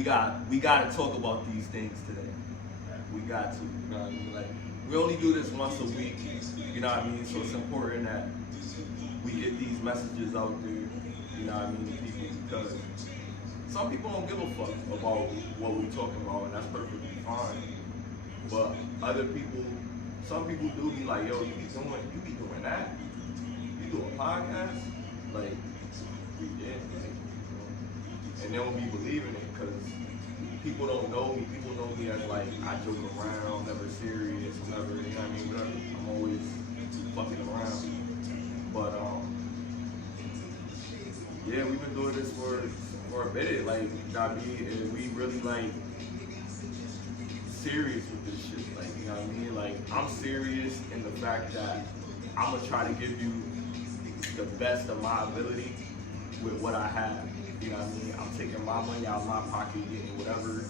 we got to talk about these things today. We got to, you know what I mean? Like, we only do this once a week, you know what I mean? So it's important that we get these messages out there, you know what I mean, to people, because some people don't give a fuck about what we're talking about, and that's perfectly fine. But other people, some people do be like, yo, you be doing that? You do a podcast? Like, yeah, like, and they don't be believing it, because people don't know me. People know me as like, I joke around, never serious, never, you know what I mean, whatever. I'm always fucking around. But yeah, we've been doing this for a minute, like, and we really like serious with this shit, like, you know what I mean? Like, I'm serious in the fact that I'm gonna try to give you the best of my ability with what I have. You know what I mean? I'm taking my money out of my pocket, getting whatever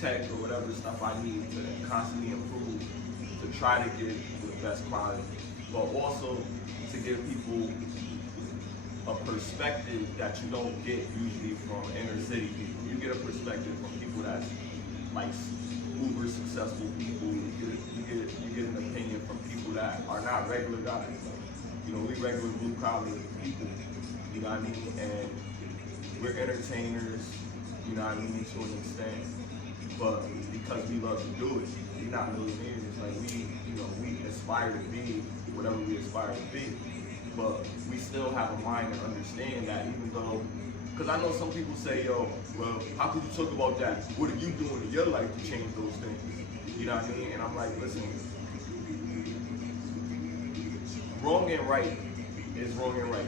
tech or whatever stuff I need to constantly improve, to try to get the best quality, but also to give people a perspective that you don't get usually from inner city people. You get a perspective from people that's like uber successful people. You get an opinion from people that are not regular guys. Like, you know, we regular blue collar people. You know what I mean? And we're entertainers. You know what I mean, to an extent. But because we love to do it, we're not millionaires. Like, we aspire to be whatever we aspire to be. But we still have a mind to understand that, even though, because I know some people say, yo, well, how could you talk about that? What are you doing in your life to change those things? You know what I mean? And I'm like, listen, wrong and right is wrong and right,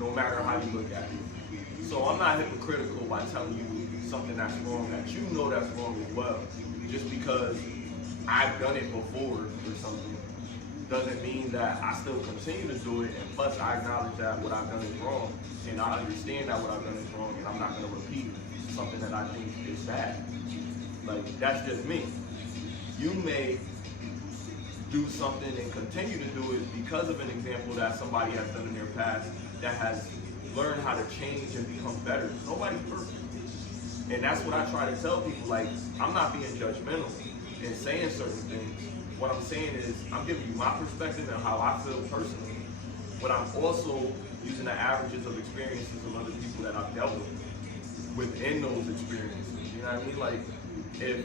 no matter how you look at it. So I'm not hypocritical by telling you something that's wrong that you know that's wrong as well. Just because I've done it before or something doesn't mean that I still continue to do it, and plus I acknowledge that what I've done is wrong, and I understand that what I've done is wrong, and I'm not going to repeat something that I think is bad. Like, that's just me. You may do something and continue to do it because of an example that somebody has done in their past that has learned how to change and become better. Nobody's perfect. And that's what I try to tell people. Like, I'm not being judgmental and saying certain things. What I'm saying is, I'm giving you my perspective and how I feel personally, but I'm also using the averages of experiences of other people that I've dealt with within those experiences. You know what I mean? Like, if,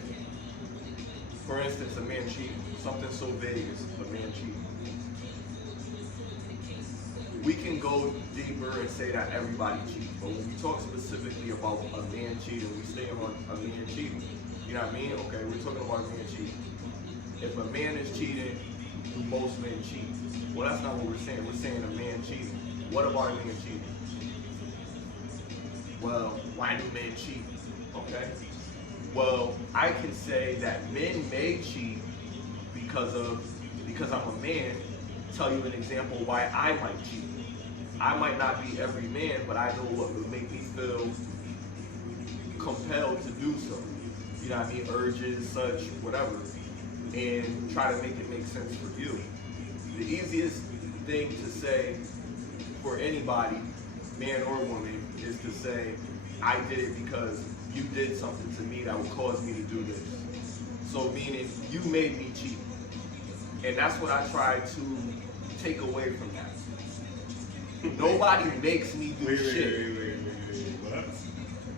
for instance, a man cheating, something so vague as a man cheating, we can go deeper and say that everybody cheats, but when we talk specifically about a man cheating, we stay on a man cheating. You know what I mean? Okay, we're talking about a man cheating. If a man is cheating, do most men cheat? Well, that's not what we're saying. We're saying a man cheating. What about a man cheating? Well, why do men cheat? Okay. Well, I can say that men may cheat because I'm a man. Tell you an example why I might cheat. I might not be every man, but I know what would make me feel compelled to do so. You know what I mean? Urges, such, whatever. And try to make it make sense for you. The easiest thing to say for anybody, man or woman, is to say, I did it because you did something to me that would cause me to do this. So meaning, you made me cheat. And that's what I try to take away from that. Nobody makes me do shit. What?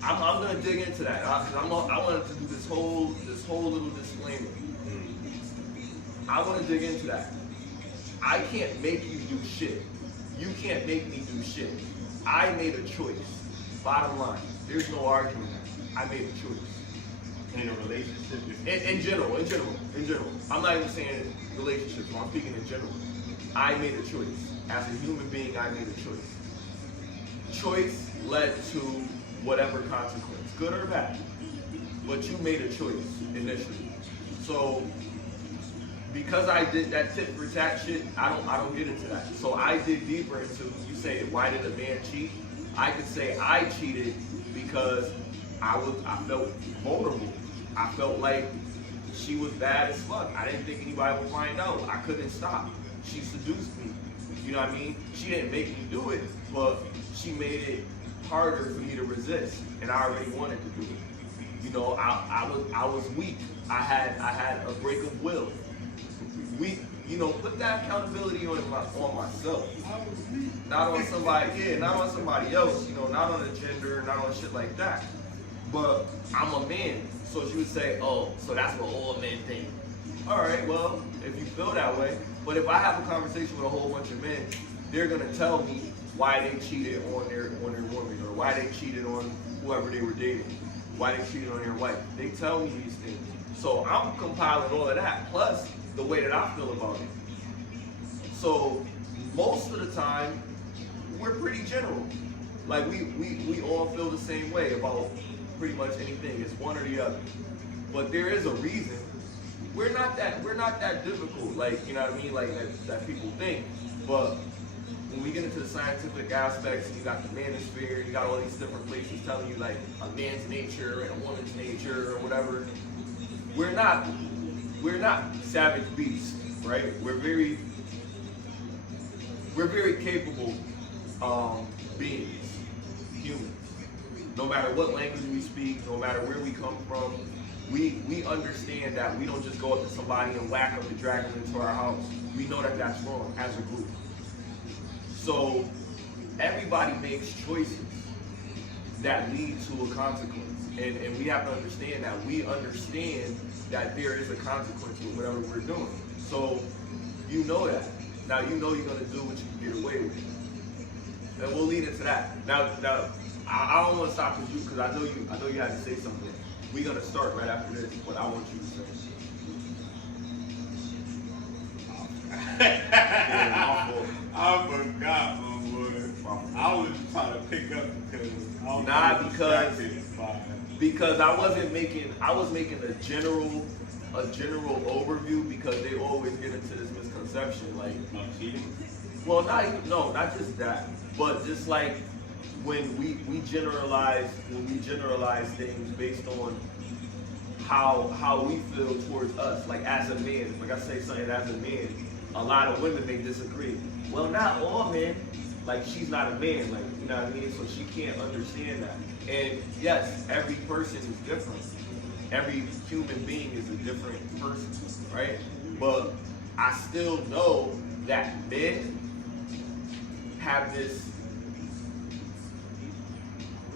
I'm gonna dig into that. I wanted to do this whole little disclaimer. I want to dig into that. I can't make you do shit. You can't make me do shit. I made a choice. Bottom line. There's no argument. I made a choice. In a relationship? In general. I'm not even saying relationships. I'm speaking in general. I made a choice. As a human being, I made a choice. Choice led to whatever consequence, good or bad. But you made a choice initially. So because I did that tit for tat shit, I don't get into that. So I dig deeper into, you say, why did a man cheat? I could say I cheated because I felt vulnerable. I felt like she was bad as fuck. I didn't think anybody would find out. I couldn't stop. She seduced me. You know what I mean? She didn't make me do it, but she made it harder for me to resist, and I already wanted to do it. You know, I was weak. I had a break of will. Weak. You know, put that accountability on myself, not on somebody. Yeah, not on somebody else. You know, not on a gender, not on shit like that. But I'm a man, so she would say, oh, so that's what all men think. All right, well, if you feel that way, but if I have a conversation with a whole bunch of men, they're gonna tell me why they cheated on their woman, or why they cheated on whoever they were dating, why they cheated on their wife. They tell me these things. So I'm compiling all of that, plus the way that I feel about it. So most of the time, we're pretty general. Like we all feel the same way about pretty much anything. It's one or the other. But there is a reason. We're not that difficult, like, you know what I mean, like that people think. But when we get into the scientific aspects, you got the manosphere, you got all these different places telling you like a man's nature and a woman's nature or whatever. We're not savage beasts, right? We're very capable beings, humans. No matter what language we speak, no matter where we come from, we understand that we don't just go up to somebody and whack them and drag them into our house. We know that that's wrong as a group. So everybody makes choices that lead to a consequence. And we have to understand that. We understand that there is a consequence with whatever we're doing. So you know that. Now you know you're gonna do what you can get away with. And we'll lead into that. Now I don't want to stop with you because I know you had to say something. We're gonna start right after this, what I want you to say. Yeah, my fault. I forgot, my boy. I was trying to pick up because I was making a general overview because they always get into this misconception like cheating. Well, not just that, but just like when we generalize things based on how we feel towards us, like as a man. Like I say something as a man, a lot of women may disagree. Well, not all men. Like she's not a man, like, you know what I mean? So she can't understand that. And yes, every person is different. Every human being is a different person, right? But I still know that men have this,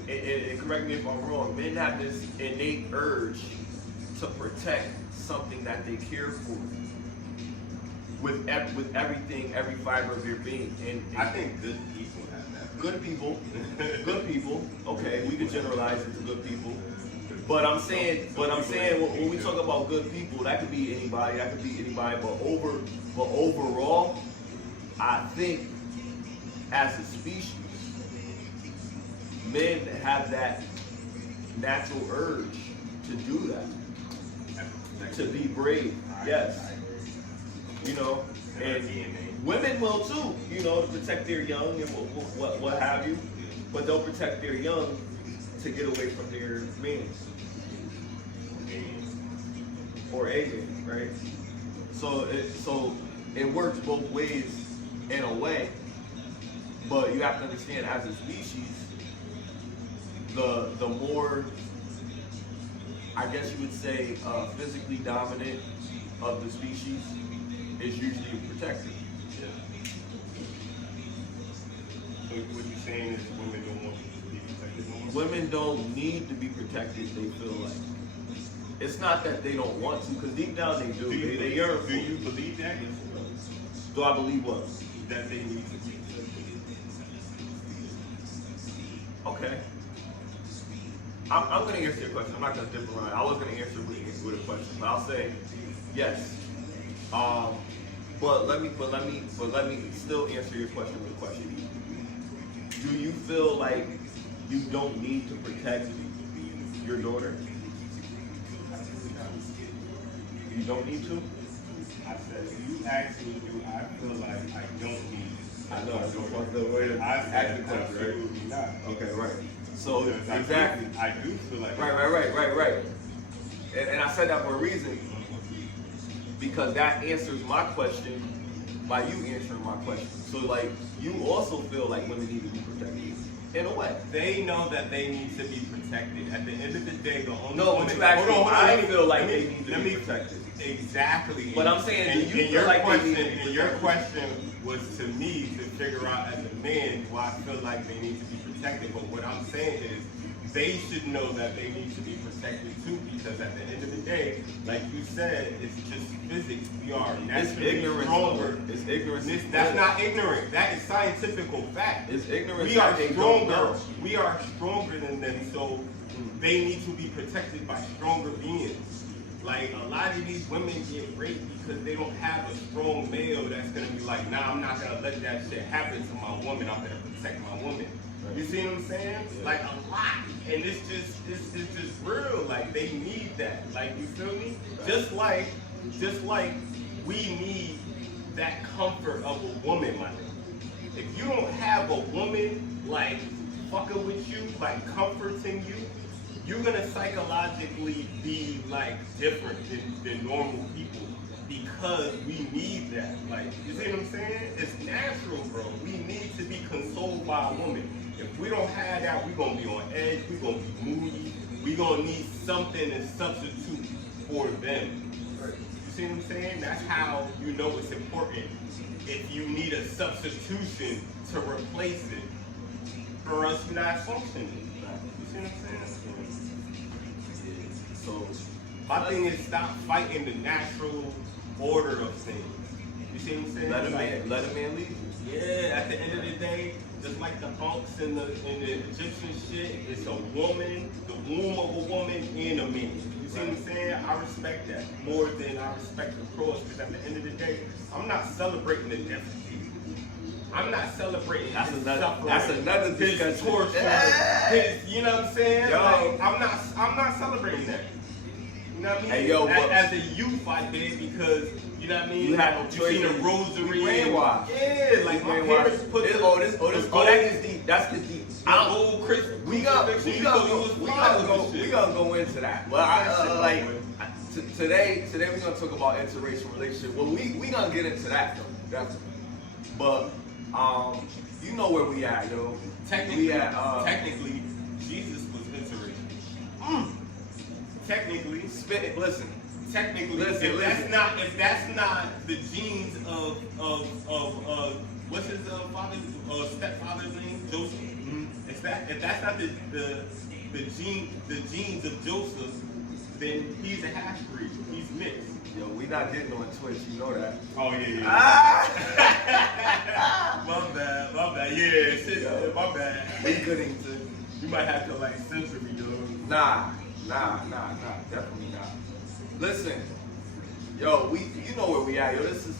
and correct me if I'm wrong, men have this innate urge to protect something that they care for with everything, every fiber of their being. And I think good people have that. Good people. Okay, we can generalize it to good people. But I'm saying when we talk about good people, that could be anybody. But overall, I think as a species, men have that natural urge to do that, to be brave. Yes. You know, and women will too, you know, to protect their young and what have you, but they'll protect their young to get away from their men or a man, right? So it works both ways in a way, but you have to understand as a species, the more, I guess you would say, physically dominant of the species is usually protected. Yeah. So what you're saying is women don't want to be protected no more? Women don't need to be protected, they feel like. It's not that they don't want to, because deep down they do. They yearn for it. Do you believe that? Do I believe what? That they need to be protected. Okay. I'm going to answer your question. I'm not going to dip around. I was going to answer with a question, but I'll say yes. But let me still answer your question with a question. Do you feel like you don't need to protect your daughter? You don't need to? I said, you asked me, do I feel like I don't need to? I know, I don't want the way to I ask said, the question, right? absolutely not. Okay, right. So, Because exactly. I do feel like Right. And I said that for a reason, because that answers my question by you answering my question. So, like, you also feel like women need to be protected. In a way. They know that they need to be protected. At the end of the day, the only No, woman... but you actually, hold on, I feel like they need to be protected. Exactly. But I'm saying, do you feel your like question, they need to be and your protected? question was to me to figure out as a man, do I feel like they need to be protected? But what I'm saying is, they should know that they need to be protected too, because at the end of the day, like you said, it's just physics. We are naturally stronger. It's ignorance. That's not ignorant. That is scientific fact. It's ignorance. We are that they stronger. don't know. We are stronger than them, so they need to be protected by stronger beings. Like, a lot of these women get raped because they don't have a strong male that's gonna be like, nah, I'm not gonna let that shit happen to my woman. I'm gonna protect my woman. You see what I'm saying? Yeah. Like, a lot. And it's just real. Like, they need that. Like, you feel me? Right. Just like we need that comfort of a woman, my nigga. If you don't have a woman, like, fucking with you, like, comforting you, you're gonna psychologically be, like, different than normal people. Because we need that. Like, you see what I'm saying? It's natural, bro. We need to be consoled by a woman. If we don't have that, we're gonna be on edge, we're gonna be moody, we're gonna need something to substitute for them. You see what I'm saying? That's how you know it's important. If you need a substitution to replace it, or else you're not functioning. You see what I'm saying? Yeah. So, My thing is stop fighting the natural order of things. You see what I'm saying? let a man lead you. Yeah, at the end of the day, just like the unks in the Egyptian shit, it's a woman, the womb of a woman, and a man. You see what I'm saying? I respect that more than I respect the cross, because at the end of the day, I'm not celebrating the death of Jesus. I'm not celebrating That's his another suffering, his discussion. torture, his, you know what I'm saying? Yo. Like, I'm not celebrating that. You know what I mean? Hey, yo, as a youth, I did because, you know what I mean? You had no choice. You seen the rosary. Brainwashed. Yeah, like my parents put this. the That is deep. That's the deep. old Christmas. We gonna go into that. But today we're gonna talk about interracial relationship. Well, we gonna get into that though, definitely. But you know where we at, yo. Technically, Jesus was interracial. Technically, listen. Technically, Listen. if that's not the genes of what's his stepfather's name, Joseph. Mm-hmm. If that's not the genes of Joseph, then he's a half breed. He's mixed. Yo, we not getting on Twitch, you know that. Oh yeah. My bad. Yeah, shit. Yo. My bad. We couldn't. You might have to like censor me, dude. Nah, definitely not. Listen, yo, you know where we at, yo. This is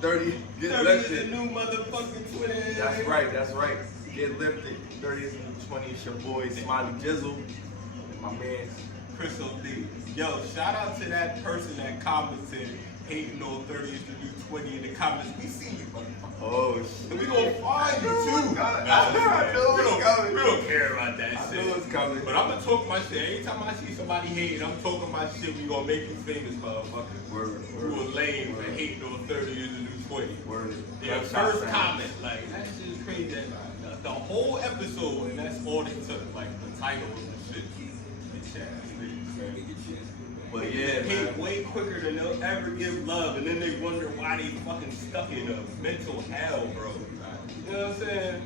30. Get 30 lifted. is the new motherfucking 20. That's right. Get lifted. 30 is the new 20. It's your boy Smiley Jizzle, and my man Chris O.D. Yo, shout out to that person that commented hating on 30 is the new 20 in the comments. We see you, motherfucker. Oh shit. And we gonna find you too. I know it's coming. We don't care about that I shit. know it's coming. But I'm gonna talk my shit. Anytime I see somebody hating, I'm talking my shit. We gonna make you famous, motherfucker. Word. You were lame for hating on 30 is the new 20. Word. Yeah, first comment, like, that shit is crazy. The whole episode, and that's all they took, like, the title of the shit. But yeah, They hate man. way quicker than they'll ever give love, and then they wonder why they fucking stuck in a mental hell, bro. You know what I'm saying?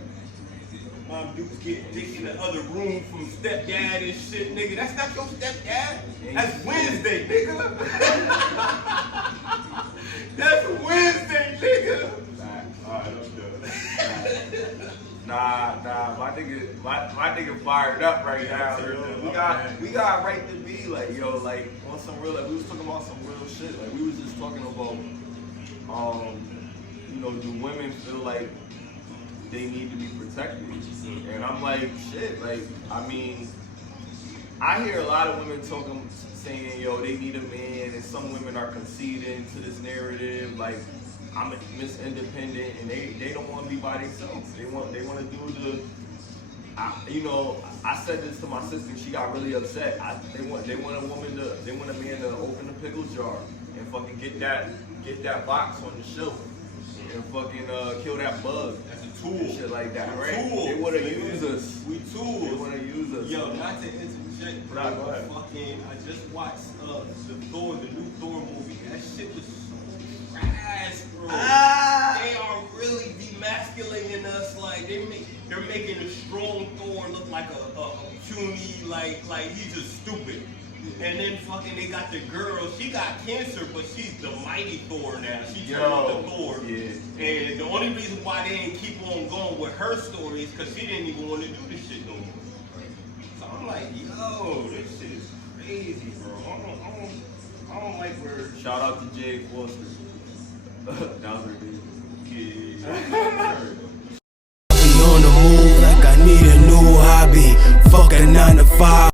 Mom dudes get dick in the other room from stepdad and shit, nigga. That's not your stepdad. That's Wednesday, nigga. That's Wednesday, nigga. Alright, I'm done. Nah, my nigga fired up right now, yo. We got right to be like, yo, like on some real, like we was talking about some real shit. Like we was just talking about, you know, do women feel like they need to be protected? And I'm like, shit, like, I mean, I hear a lot of women saying, yo, they need a man, and some women are conceding to this narrative, like, I'm Miss Independent, and they don't want to be by themselves. They want to do I said this to my sister. She got really upset. They want a man to open the pickle jar and fucking get that box on the shelf and fucking kill that bug. That's a and shit like that, right? Tools. They wanna use us. We They tools. wanna use us. Yo, not to interject, bro. Nah, go ahead. I just watched the new Thor movie. That shit was so trash, bro. They are really demasculating us. Like they're making a strong Thor look like a puny, like he's just stupid. And then fucking they got the girl. She got cancer, but she's the mighty Thor now. She turned into Thor. Yeah. And the only reason why they didn't keep on going with her story is because she didn't even want to do this shit no more. So I'm like, yo, this shit is crazy, bro. I don't like where. Shout out to Jay Foster. That was her dude. Yeah.